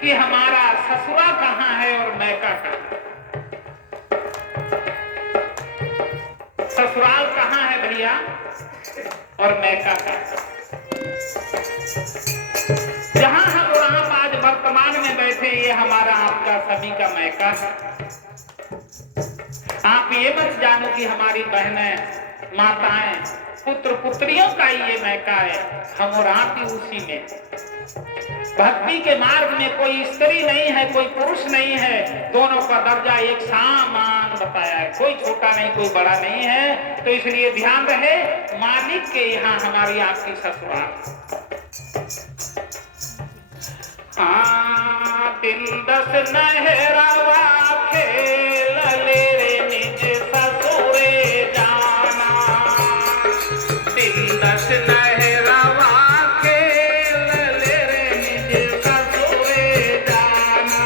कि हमारा ससुरा कहाँ है और मैका कहाँ है। ससुराल कहाँ है भैया और मैका कहाँ है। जहां हम और आप आज वर्तमान में बैठे, ये हमारा आपका सभी का मैका है। आप ये मत जानो कि हमारी बहनें, माताएं, पुत्र पुत्रियों का ये मैका है। हम और आप ही उसी में। भक्ति के मार्ग में कोई स्त्री नहीं है, कोई पुरुष नहीं है, दोनों का दर्जा एक समान बताया है। कोई छोटा नहीं, कोई बड़ा नहीं है। तो इसलिए ध्यान रहे, मालिक के यहाँ हमारी आपकी ससुराल। दिल दस नहरावा खेल ले रे निज ससुरे जाना। दिल दस नहरावा खेल ले रे निज ससुरे जाना।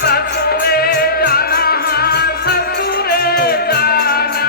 ससुरे जाना, ससुरे जाना।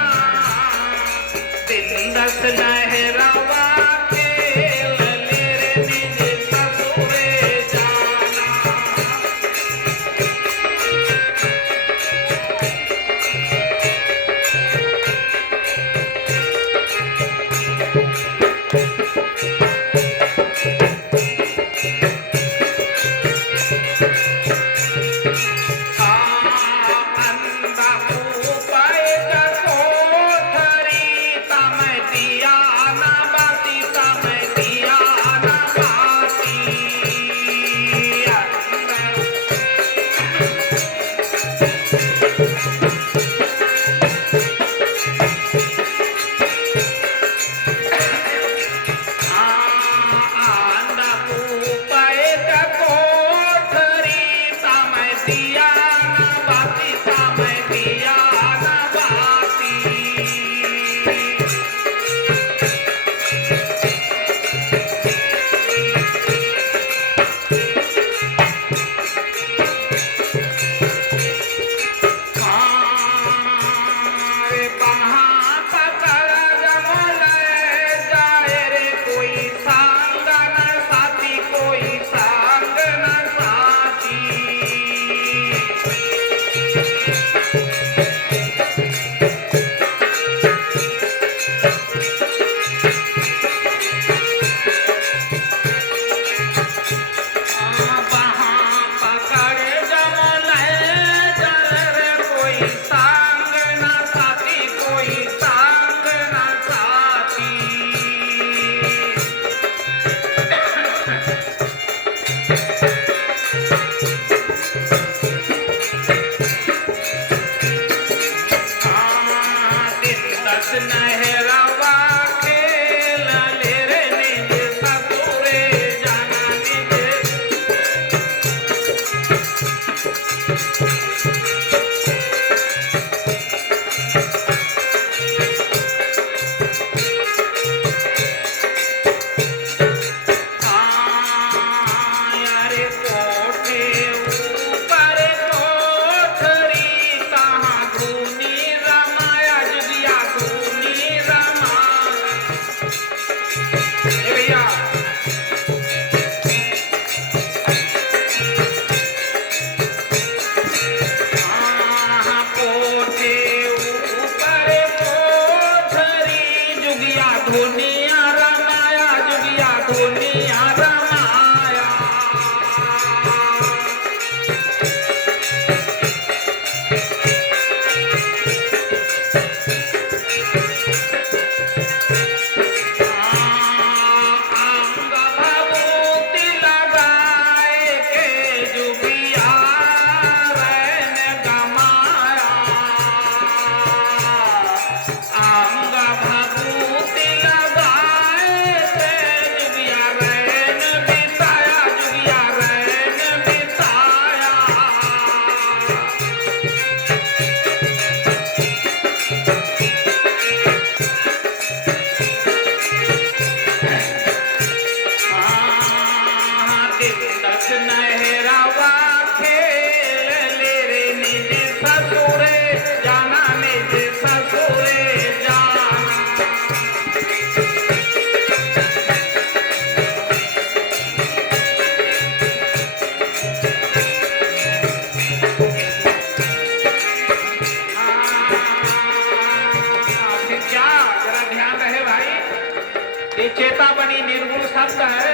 ये चेतावनी निर्गुण शब्द है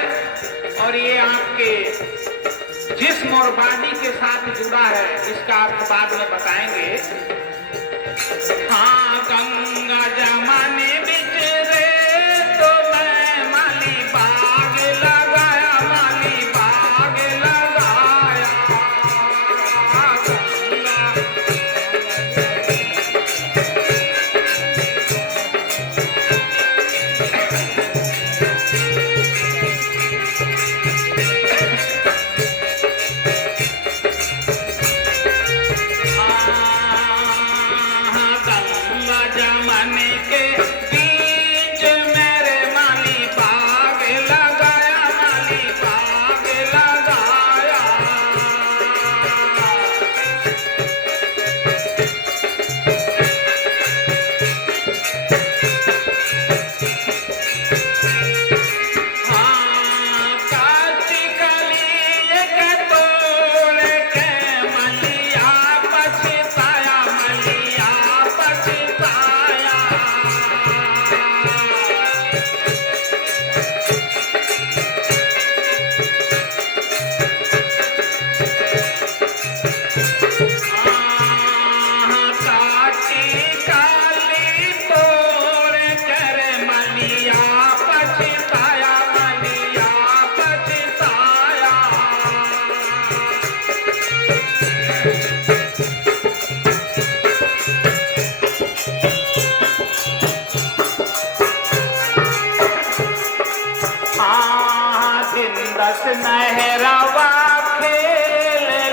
और ये आपके जिस्म और बॉडी के साथ जुड़ा है, इसका आप बाद में बताएंगे। हाँ, गंगा जमाने बिच रे तो मैं माली बाग लगाया, माली बाग लगाया। नहरवा खेल ले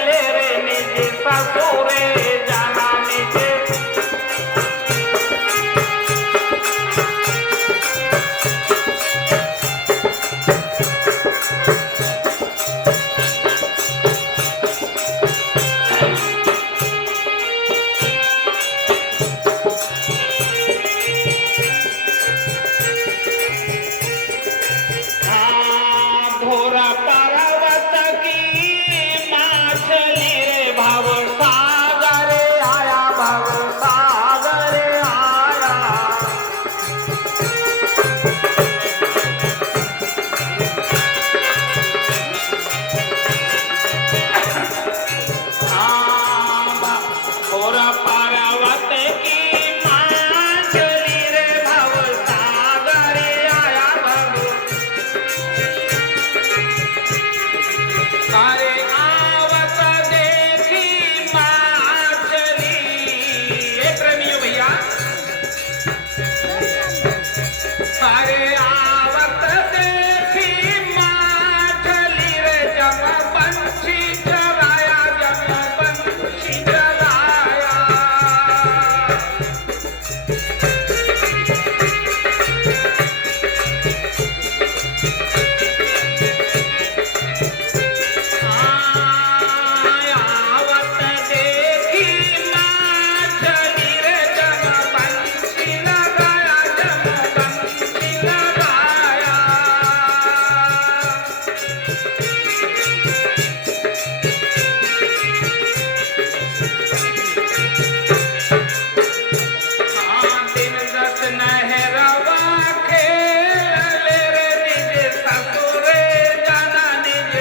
रे निज ससुरे जाना निज।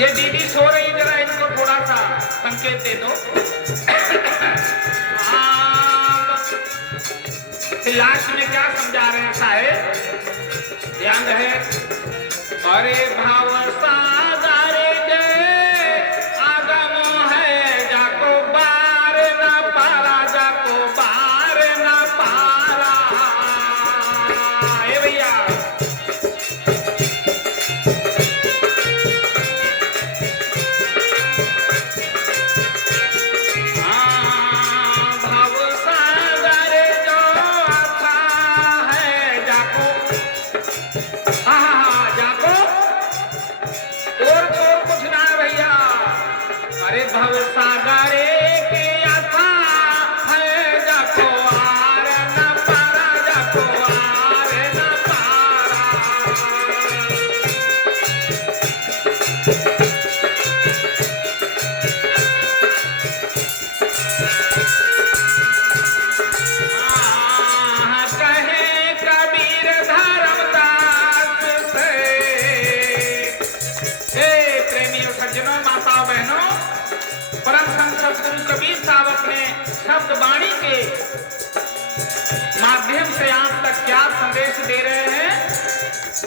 ये दीदी सो रही, जरा इनको थोड़ा सा संकेत दे दो। लास्ट में क्या समझा रहे हैं साहेब, ध्यान रहे। अरे भाव सागर दे आगम है, जाको बार न पारा, जाको बार न पारा। ए भैया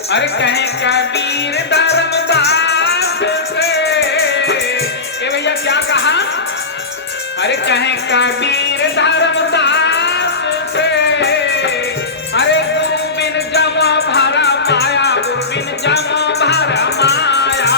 अरे कहें कबीर धर्मदास से, ए भैया क्या कहा? अरे कहें कबीर धर्मदास से, अरे गुरु बिन जम भरा माया, गुरु बिन जम भरा माया।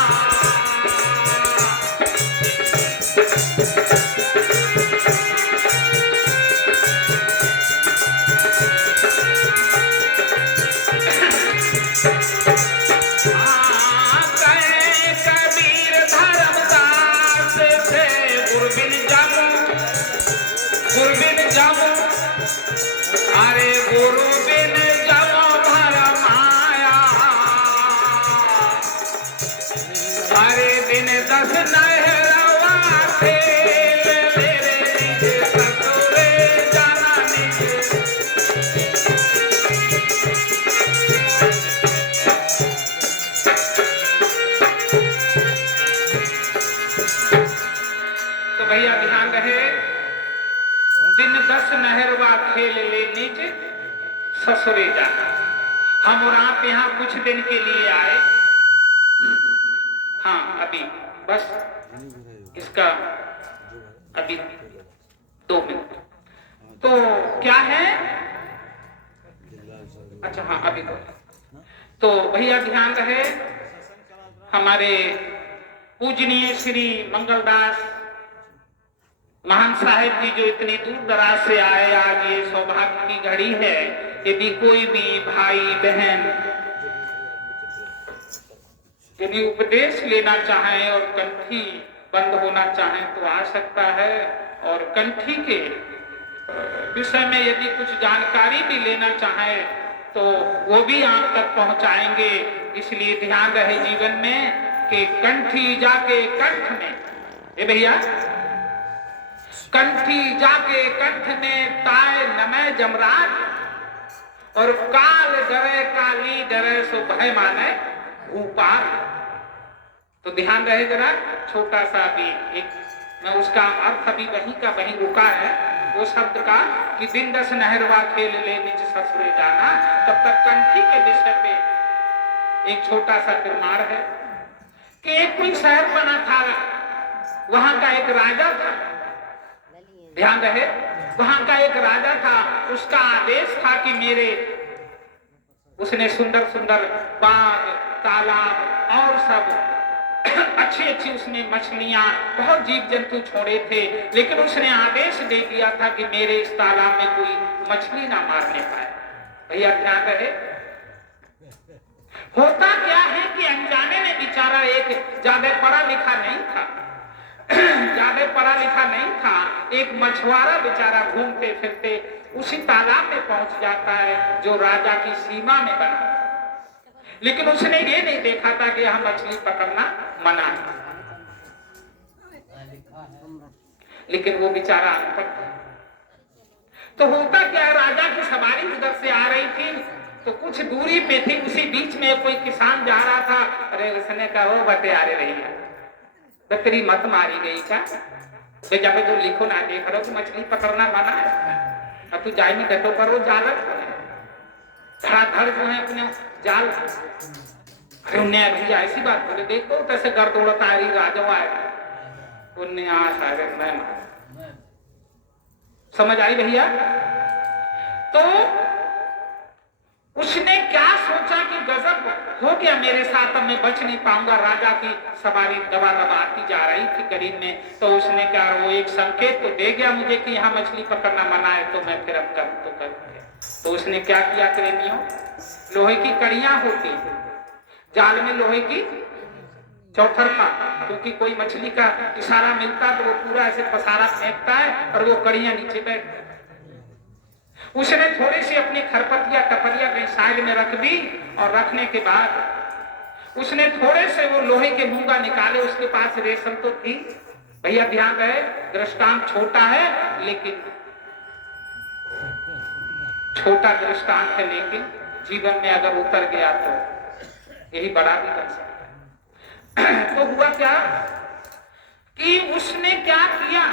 कबीर धर्मदास से, गुरु बिन जम, गुरु बिन जम, अरे गुरु बिन जम भर माया, अरे दिन 10 नहरवा खेल मेरे निज ससुरे जाना निज। तो भैया ध्यान रहे, दिन 10 नहरवा खेल ले निज ससुरे जाना। हम और आप यहाँ कुछ दिन के लिए आए, हाँ अभी बस इसका अभी 2 मिनट। तो क्या है, अच्छा हाँ अभी तो भैया ध्यान रहे, हमारे पूजनीय श्री मंगलदास महान साहिब जी जो इतनी दूर दराज से आए, आज ये सौभाग्य की घड़ी है, यदि कोई भी भाई बहन यदि उपदेश लेना चाहें और कंठी बंद होना चाहें तो आ सकता है, और कंठी के विषय में यदि कुछ जानकारी भी लेना चाहें तो वो भी आप तक पहुंचाएंगे। इसलिए ध्यान रहे जीवन में कि कंठी जाके कंठ में, ए भैया कंठी जाके कंठ में ताए नमय जमराज, और काल डरे काली डरे सो भय माने भूपाल। तो ध्यान रहे जरा, छोटा सा भी एक, मैं उसका अर्थ अभी वहीं का वहीं रुका है वो शब्द का कि दिन 10 नहरवा खेल ले निज ससुरे जाना। तब तक कंठी के विषय पे एक छोटा सा प्रमाण है कि एक कोई शहर बना था, वहां का एक राजा था। ध्यान रहे, वहां का एक राजा था, उसका आदेश था कि मेरे, उसने सुंदर सुंदर बाग तालाब और सब अच्छी अच्छी उसमें मछलियां बहुत जीव जंतु छोड़े थे, लेकिन उसने आदेश दे दिया था कि मेरे इस तालाब में कोई मछली ना मारने पाए। भैया ध्यान रहे, होता क्या है कि अनजाने में बेचारा एक ज्यादा पढ़ा लिखा नहीं था, ज्यादा पढ़ा लिखा नहीं था, एक मछुआरा बेचारा घूमते फिरते उसी तालाब में पहुंच जाता है जो राजा की सीमा में बना। लेकिन उसने ये नहीं देखा था कि यहाँ मछली पकड़ना मना है, लेकिन वो बेचारा अनपढ़ था। तो होता क्या, राजा की सवारी उधर से आ रही थी, तो कुछ दूरी पे थी, उसी बीच में कोई किसान जा रहा था। अरे उसने कहा, वो बटे आ रही है, बकरी मत मारी गई का, तो जब जो लिखो ना देख रहा हो मछली पकड़ना मना है, अब तू जाए में देखो करो जाल धड़ जो है अपने जाल। अरे उन्हें अभी ऐसी बात बोले, देखो कैसे गर्द उड़ता आ रही राजा आएगा, उन्हें आ मैं समझ आई भैया। तो उसने क्या सोचा कि गजब हो गया मेरे साथ, अब मैं बच नहीं पाऊंगा। राजा की सवारी दबा दबा आती जा रही थी करीब में, तो उसने क्या, वो एक संकेत तो दे गया मुझे कि यहाँ मछली पकड़ना मना है, तो मैं फिर अब कर तो कर। तो उसने क्या किया प्रेमियों, लोहे की कड़ियां होती जाल में, लोहे की चौथरपा, क्योंकि कोई मछली का इशारा मिलता तो वो पूरा ऐसे पसारा फेंकता है और वो कड़ियां नीचे बैठ। उसने थोड़ी सी अपनी खरपतिया टपरिया कहीं साइड में रख दी, और रखने के बाद उसने थोड़े से वो लोहे के मूंगा निकाले, उसके पास रेशम तो थी। भैया ध्यान रहे, दृष्टांत छोटा है लेकिन छोटा दृष्टांत है, लेकिन जीवन में अगर उतर गया तो यही बड़ा भी कर सकता है। तो हुआ क्या कि उसने क्या किया,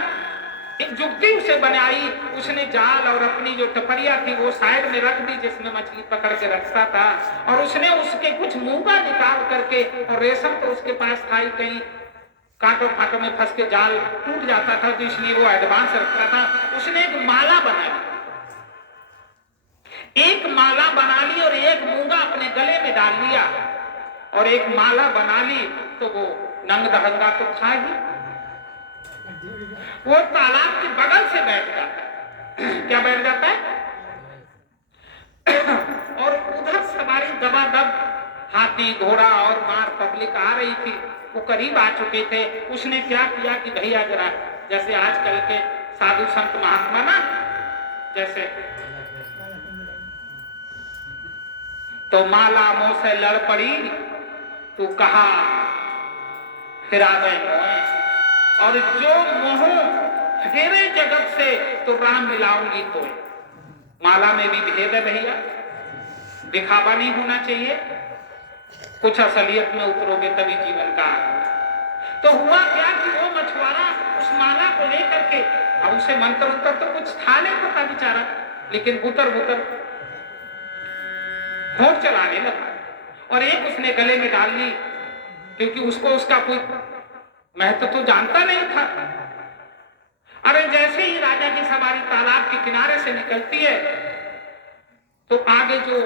एक जुगती उसे बनाई, उसने जाल और अपनी जो टपरिया थी वो साइड में रख दी जिसमें मछली पकड़ के रखता था, और उसने उसके कुछ मूंगा निकाल करके, और रेशम तो उसके पास था ही, कहीं कांटों फांटों में फंस के जाल टूट जाता था, तो इसलिए वो एडवांस रखता था। उसने एक माला बनाई, एक माला बना ली और एक मूंगा अपने गले में डाल लिया, और एक माला बना ली, तो वो नंग दहंगा तो था ही, वो तालाब के बगल से बैठ जाता है। क्या बैठ जाता है? और उधर सवारी दबादब हाथी घोड़ा और मार पब्लिक आ रही थी, वो करीब आ चुके थे। उसने क्या किया कि भैया जरा, जैसे आजकल के साधु संत महात्मा ना, जैसे तो माला मुंह से लड़ पड़ी, तू कहा फिरा गए मोए, और जो मोह फेरे जगत से तो राम मिलाऊंगी तो। माला में भी भेद है भैया, दिखावा नहीं होना चाहिए, कुछ असलियत में उतरोगे तभी जीवन का। तो हुआ क्या कि वो मछुआरा उस माला को लेकर के, अब उसे मंत्र उत्तर तो कुछ था नहीं पता बेचारा, लेकिन गुतर गुतर होठ चलाने लगा, और एक उसने गले में डाल ली, क्योंकि उसको उसका कोई महत्व तो जानता नहीं था। अरे जैसे ही राजा की सवारी तालाब के किनारे से निकलती है, तो आगे जो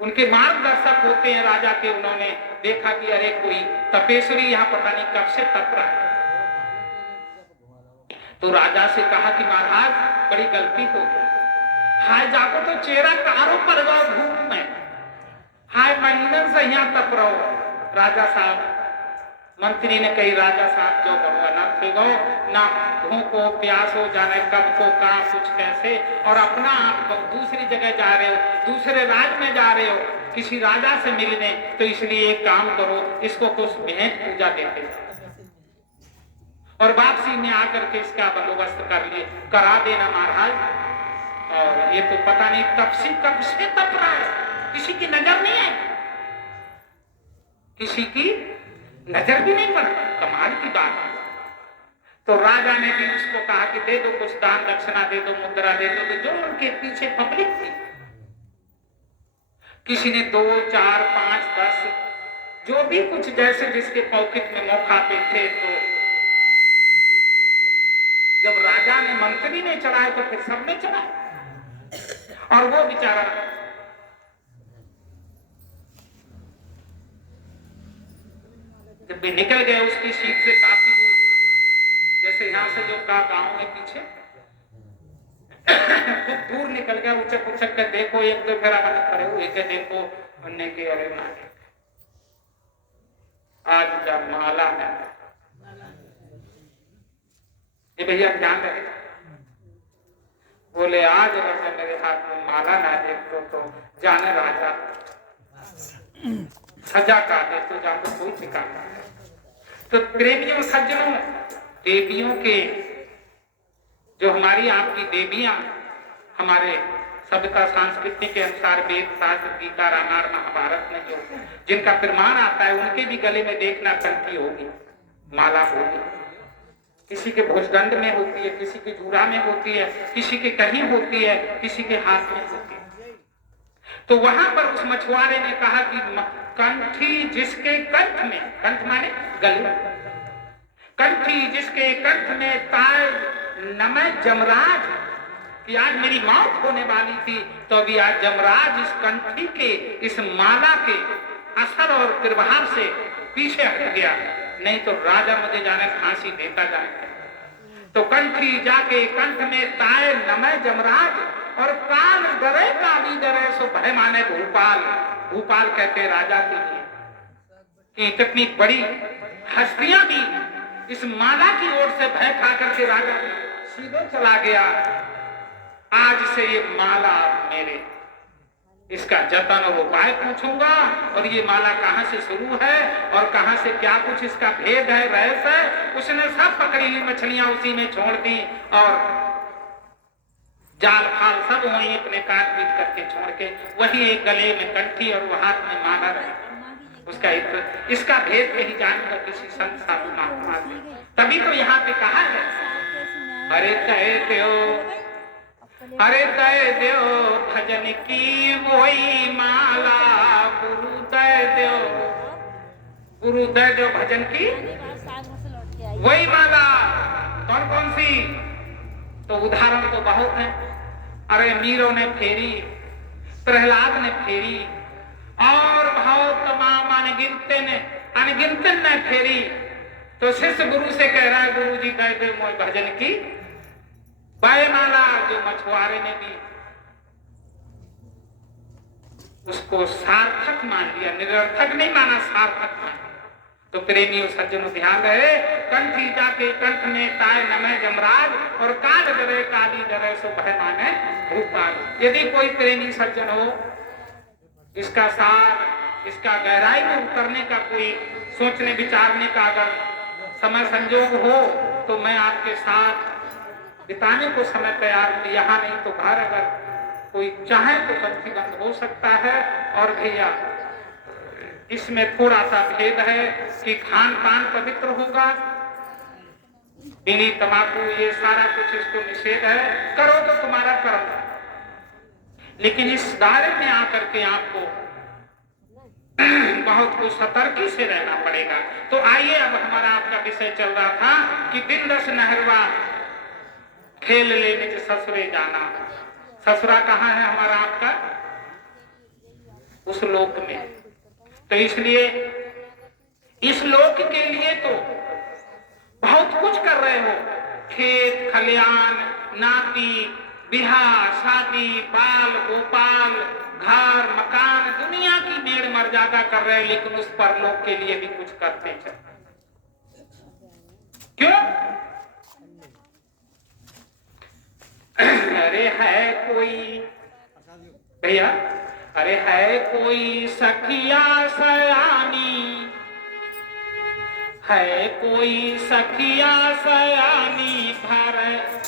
उनके मार्गदर्शक होते हैं राजा के, उन्होंने देखा कि अरे कोई तपेश्वरी यहाँ पता नहीं कब से तप रहा है। तो राजा से कहा कि महाराज बड़ी गलती हो गई, हाय जाको तो चेहरा कारो पर गो धूप में, हाय महीने से यहाँ तप रहो। राजा साहब, मंत्री ने कही राजा साहब जो करो ना फिगो ना, भूखो प्यास हो जाने कब को कहां कुछ कैसे, और अपना आप दूसरी जगह जा रहे हो, दूसरे राज्य में जा रहे हो किसी राजा से मिलने, तो इसलिए एक काम करो, इसको कुछ भेंट पूजा देते और वापसी में आकर के इसका बंदोबस्त कर लिए, करा देना महाराज। और ये तो पता नहीं कब से तप रहा है, किसी की नजर नहीं है, किसी की नजर भी नहीं पड़ा, कमाल की बात है। तो राजा ने भी उसको कहा कि दे दो कुछ दान दक्षिणा दे दो, मुद्रा दे दो। तो जो उनके पीछे पब्लिक थी, किसी ने 2, 4, 5, 10, जो भी कुछ जैसे जिसके पॉकेट में मौका पे थे। तो जब राजा ने मंत्री ने चढ़ाए तो फिर सबने चढ़ाए, और वो बेचारा जब भी निकल गए उसकी सीट से काफी दूर, जैसे यहाँ से जो का गांव है पीछे, खूब दूर निकल गया, उचक उचक कर देखो, एक दो फेरा बने खड़े हुए के देखो, बनने के अरे मारे आज जब माला है ये भैया ध्यान रहे, बोले आज अगर मेरे हाथ में माला ना देखो तो जाने राजा सजा का दे, तो जाकर कोई ठिकाना है। तो प्रेमियों सज्जनों, देवियों के जो हमारी आपकी देवियां, हमारे सभ्यता संस्कृति के अनुसार वेद शास्त्र गीता रामायण महाभारत में जो जिनका प्रमाण आता है, उनके भी गले में देखना कंठी होगी, माला होगी, किसी के भुजदंड में होती है, किसी के जूरा में होती है, किसी के कहीं होती है, किसी के हाथ में होती है। तो वहां पर उस मछुआरे ने कहा कि कंठी जिसके कंठ में, कंठ माने गले, कंठी जिसके कंठ में ताय नमः जमराज, कि आज मेरी मौत होने वाली थी, तो अभी आज जमराज इस कंठी के इस माला के असर और प्रभाव से पीछे हट गया, नहीं तो राजा मुझे जाने फांसी देता जाए। तो कंठी जाके कंठ में ताय नमः जमराज, और काल डरे काली डरे सो भय माने भूपाल। भूपाल कहते राजा के लिए कि कितनी बड़ी हस्तियां भी इस माला की ओर से भय खा करके राजा सीधे चला गया। आज से ये माला मेरे, इसका जतन और उपाय पूछूंगा, और ये माला कहां से शुरू है और कहां से क्या कुछ इसका भेद है, रहस्य है। उसने सब पकड़ी हुई मछलियां उसी में छोड़ दी, और जाल फाल सब वहीं अपने काट पीट करके छोड़ के वही एक गले में कंठी और वो हाथ में माला रहे। उसका इसका भेद कहीं जानकर किसी संत साधु महात्मा से, तभी तो यहाँ पे कहा है अरे कह दो, अरे दे दो भजन की वही माला, गुरु दे दो, गुरु दे दो भजन की वही माला। कौन कौन सी? तो उदाहरण तो बहुत है। अरे मीरों ने फेरी, प्रहलाद ने फेरी, और भाव तमाम अनगिनते ने फेरी। तो शिष्य गुरु से कह रहा है, गुरु जी कह दे मोय भजन की वही माला, जो मछुआरे ने दी उसको सार्थक मान लिया, निरर्थक नहीं माना, सार्थक माना। तो प्रेमियों सज्जनों ध्यान रहे, कंठी जाके कंठ में ताय नमः जमराज, और काल डरे काली डरे सो भय माने भूपाल। यदि कोई प्रेमी सज्जन हो, इसका सार, इसका गहराई में उतरने का, कोई सोचने विचारने का अगर समय संजोग हो, तो मैं आपके साथ बिताने को समय तैयार हूं। यहाँ नहीं तो घर, अगर कोई चाहे तो कंठी बंद हो सकता है। और भैया इसमें थोड़ा सा भेद है कि खान पान पवित्र होगा, बीड़ी तंबाकू ये सारा कुछ इसको निषेध है, करो तो तुम्हारा कर्म है। लेकिन इस दायरे में आकर के आपको बहुत कुछ सतर्की से रहना पड़ेगा। तो आइए, अब हमारा आपका विषय चल रहा था कि दिन दस नहरवा खेल ले निज ससुरे जाना। ससुरा कहाँ है हमारा आपका? उस लोक में। तो इसलिए इस लोक के लिए तो बहुत कुछ कर रहे हो, खेत खलियान, नाती बिहार शादी, बाल गोपाल, घर मकान, दुनिया की मेड़ मर्यादा कर रहे हैं, लेकिन उस परलोक के लिए भी कुछ करते चल। क्यों? अरे है कोई भैया, अरे है कोई सखिया सयानी, है कोई सखिया सयानी, भर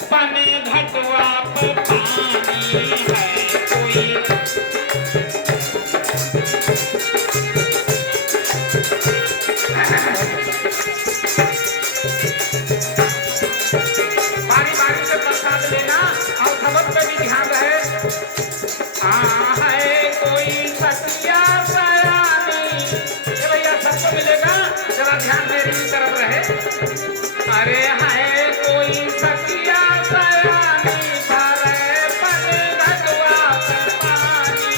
पने घटवा पे पानी, है कोई बारी बारी से प्रसाद लेना और खबर पे भी ध्यान रहे। हाँ है कोई सखिया सयानी, ये भैया सबको मिलेगा, जरा ध्यान मेरी तरफ रहे। अरे है कोई सखिया सयानी, भरे पने घटवा पे पानी।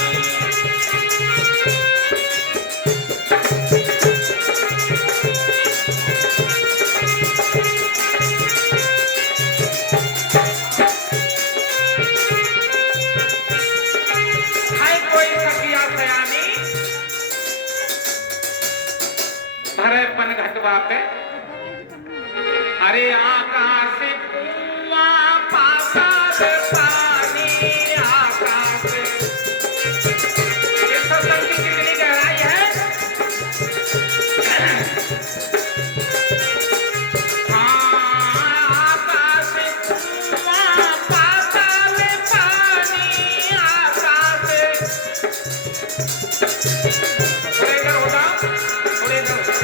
है कोई सखिया सयानी, भरे पन घटवा पे। अरे आकाश कुआं पाताल पानी, आकाश। ये सत्संग की कितनी गहराई है। हाँ आकाश कुआं पाताल पानी, आकाश। थोड़े इधर हो जाओ, थोड़े इधर हो जाओ।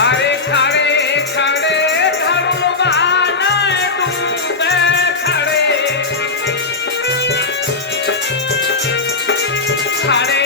अरे खड़े खड़े धरुवान डूबे खड़े, खड़े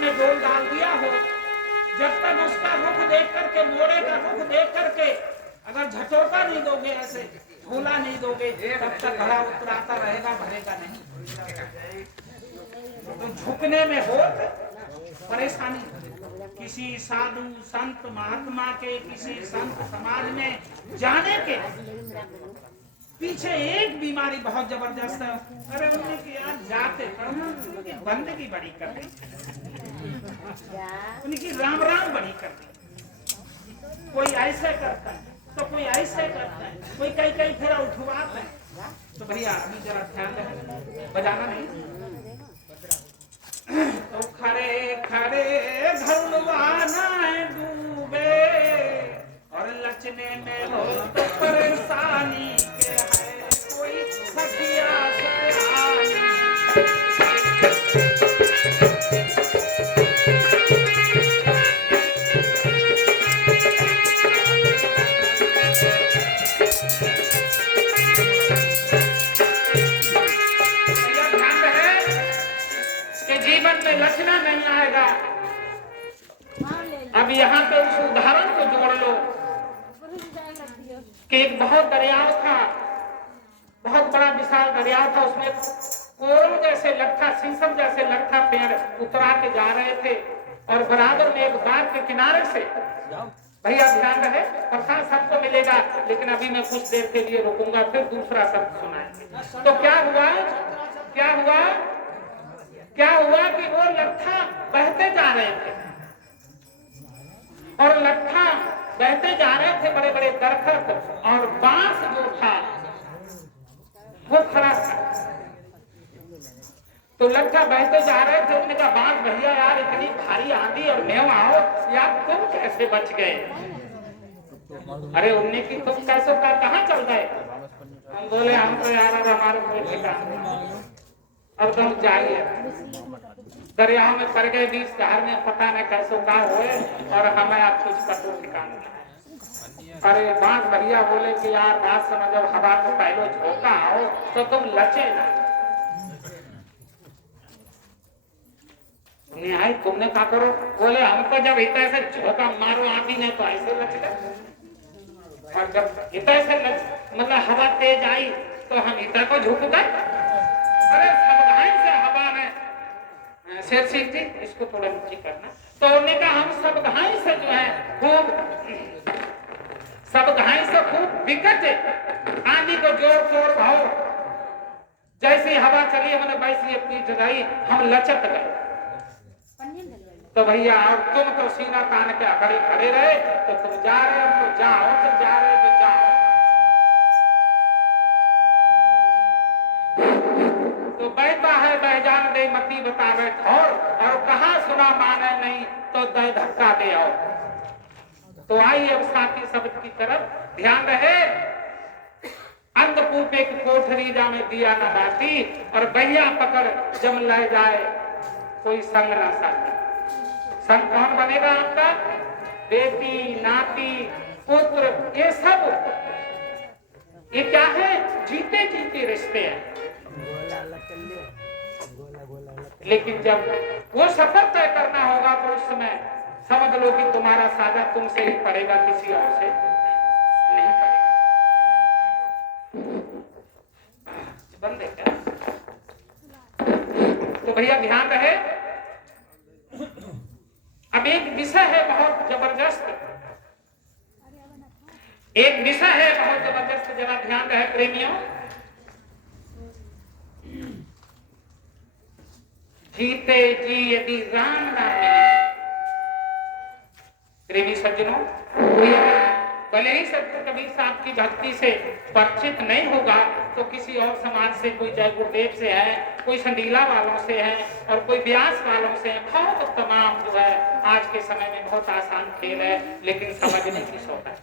उसने डोल डाल दिया हो, जब तक उसका रुख देख करके, मोरे का रुख देख करके अगर झटोका नहीं दोगे, ऐसे झोला नहीं दोगे, तब तक घड़ा उतराता रहेगा, भरेगा नहीं। तो झुकने में हो परेशानी। किसी साधु संत महात्मा के, किसी संत समाज में जाने के पीछे एक बीमारी बहुत जबरदस्त है। अरे उन्होंने कि यार जाते उनकी बंदगी बड़ी कर दी, उनकी राम राम बड़ी कर दी। कोई ऐसे करता है तो कोई ऐसे करता है, कोई कई कई फेरा उठवाता है। तो भैया अभी जरा ध्यान रहे, बजाना नहीं। तो खड़े खड़े धुलवाना डूबे और लचने में हो तो परेशानी के है कोई सखिया सयानी। लचना नहीं आएगा। अब यहाँ पे उस उदाहरण को जोड़ लो कि एक बहुत दरियाव था, बहुत बड़ा विशाल दरियाव था, उसमें कोरल जैसे लट्ठा, शीशम जैसे लट्ठा पेड़ उतरा के जा रहे थे और बराबर में एक बाग के किनारे से, भैया ध्यान रहे, पता सबको मिलेगा, लेकिन अभी मैं कुछ देर के लिए रुकूंगा, फिर दूसरा शब्द सुनाएंगे। तो क्या हुआ, क्या हुआ, क्या हुआ कि वो लट्ठा बहते जा रहे थे और लट्ठा बहते जा रहे थे, बड़े बड़े दरख्त और बांस जो था वो खड़ा था। तो लट्ठा बहते जा रहे थे, उन्होंने कहा बांस भैया यार इतनी भारी आंधी और मेव आओ यार, तुम कैसे बच गए? अरे उन्होंने की तुम कैसे कहाँ चल गए? हम बोले हम तो यार अब हमारे कोई ठिकाना, अब तो हम जाइए, दरिया में पड़ गए, बीच शहर में पता न कैसे का हुए और हमें आप कुछ पतो ठिकाना। अरे बांस भैया बोले कि यार बात समझो, हवा को पहले झोंका आओ तो तुम लचे ना। न्याय तुमने क्या करो? बोले हमको जब इतना से झोंका मारो आंधी ने तो ऐसे लच गए, और जब इतना से मतलब हवा तेज आई तो हम इतना को झुक गए। अरे सावधान से हवा में शेर सिंह जी इसको थोड़ा नीचे करना। तो उन्होंने कहा हम सब घाई से जो है खूब, सब घाई से खूब विकट आंधी को जोर तोड़ भाव, जैसी हवा चली हमने वैसी अपनी जगाई, हम लचक गए। तो भैया अब तुम तो सीना तान के अकड़े खड़े रहे, तो तुम जा रहे हो तो जाओ, तो जा रहे तो जाओ। तो बहता है बह जान दे मती बतावे ठौर, और कहा सुना माने नहीं तो दे धक्का दे आओ। तो आइए अब साथी शब्द की तरफ ध्यान रहे। अंधकूपे की कोठरी जा में दिया न बाती, और बहिया पकड़ जम ले जाए कोई संग ना साथी। संग कौन बनेगा आपका? बेटी, नाती, पुत्र, ये सब ये क्या है? जीते जीते रिश्ते हैं। लेकिन जब वो सफर तय करना होगा तो उस समय समझ लो कि तुम्हारा साझा तुमसे ही पड़ेगा, किसी और से नहीं पड़ेगा। बंद है क्या? तो भैया ध्यान रहे। अब एक विषय है बहुत जबरदस्त, एक विषय है बहुत जबरदस्त, जरा ध्यान रहे प्रेमियों। जीते जी यदि राम ना मिले, प्रेमी सज्जनों, भले ही सत्य कबीर साहब की भक्ति से परिचित नहीं होगा तो किसी और समाज से, कोई जय गुरुदेव से है, कोई संडीला वालों से है और कोई व्यास वालों से है। बहुत तमाम जो है आज के समय में बहुत आसान खेल है, लेकिन समझने की सोता है।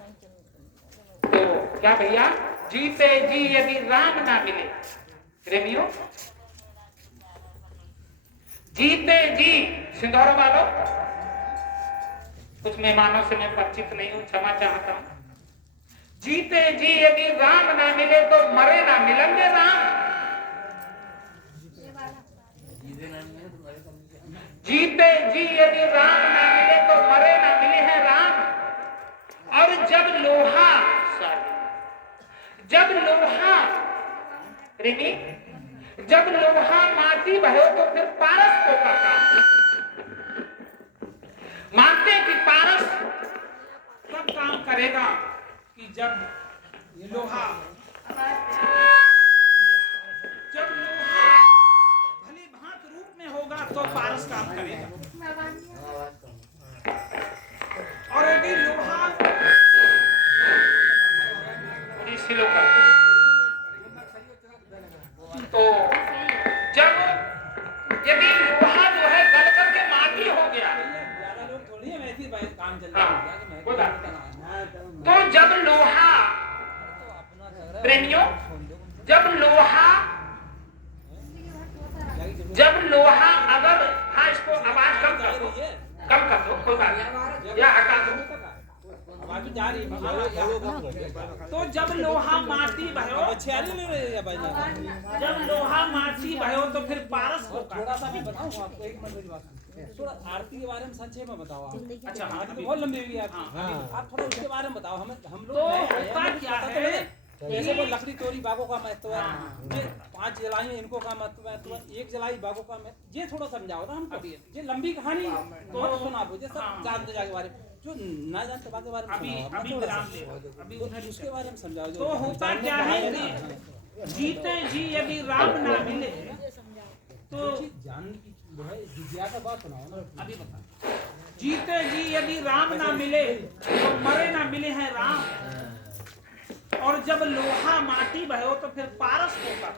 तो क्या भैया, जीते जी यदि राम ना मिले, प्रेमियों जीते जी, सिंदौर वालों, कुछ मेहमानों से मैं परिचित नहीं हूं, क्षमा चाहता हूं। जीते जी यदि राम ना मिले तो मरे ना मिलेंगे राम। जीते जी यदि राम ना मिले तो मरे ना मिले हैं राम। और जब लोहा रिमी जब लोहा माटी भयो तो फिर पारस को का काम। मानते कि पारस सब काम करेगा कि जब लोहा भली भांत रूप में होगा तो पारस काम करेगा। और यदि लोहा तो जब यदि लोहा जो है गल करके माटी हो गया तो जब लोहा प्रेमियों जब लोहा अगर हाँ इसको आवाज कम कर दो कोई बात नहीं या हटा दो। तो जब लोहा माटी भयो तो फिर पारस को थोड़ा सा भी बताऊं आपको, एक मिनट मेरी बात थोड़ा आरती के बारे में संक्षेप में बताओ आप। अच्छा आरती तो बहुत लंबी हुई आपकी, आप थोड़ा उसके बारे में बताओ। हम लोग तो होता क्या है जैसे वो लकड़ी तोड़ी बागों का महत्व है, ये 5 जलाई इनको का महत्व है, तो 1 जलाई बागों का महत्व, ये थोड़ा समझाओ ना हमको। ये लंबी कहानी तो सुना दो, ये सब जानते जाके बारे में जो ना जानते बाकी बारे में अभी उसके बारे में समझाओ। तो होता क्या है जीते जी यदि राम ना मिले तो जानने की जो है जिज्ञासा बात सुनाओ ना। अभी बता जीते जी यदि राम ना मिले तो मरे ना मिले हैं राम। और जब लोहा माटी भयो तो फिर पारस को का